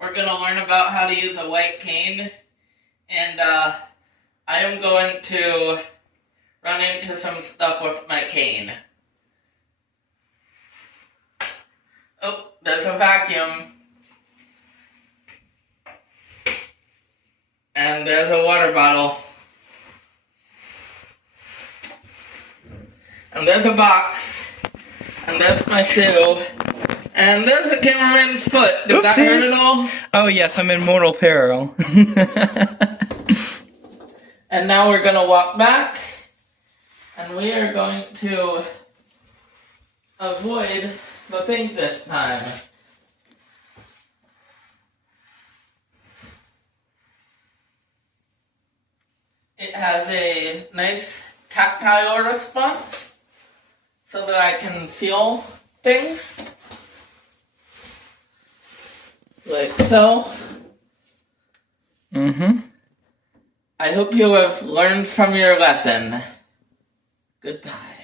we're going to learn about how to use a white cane, and I am going to run into some stuff with my cane. Oh, there's a vacuum. And there's a water bottle. And there's a box. And there's my shoe. And there's the cameraman's foot. Did that hurt at all? Oh yes, I'm in mortal peril. And now we're going to walk back. And we are going to avoid the thing this time. It has a nice tactile response so that I can feel things. Like so. I hope you have learned from your lesson. Goodbye.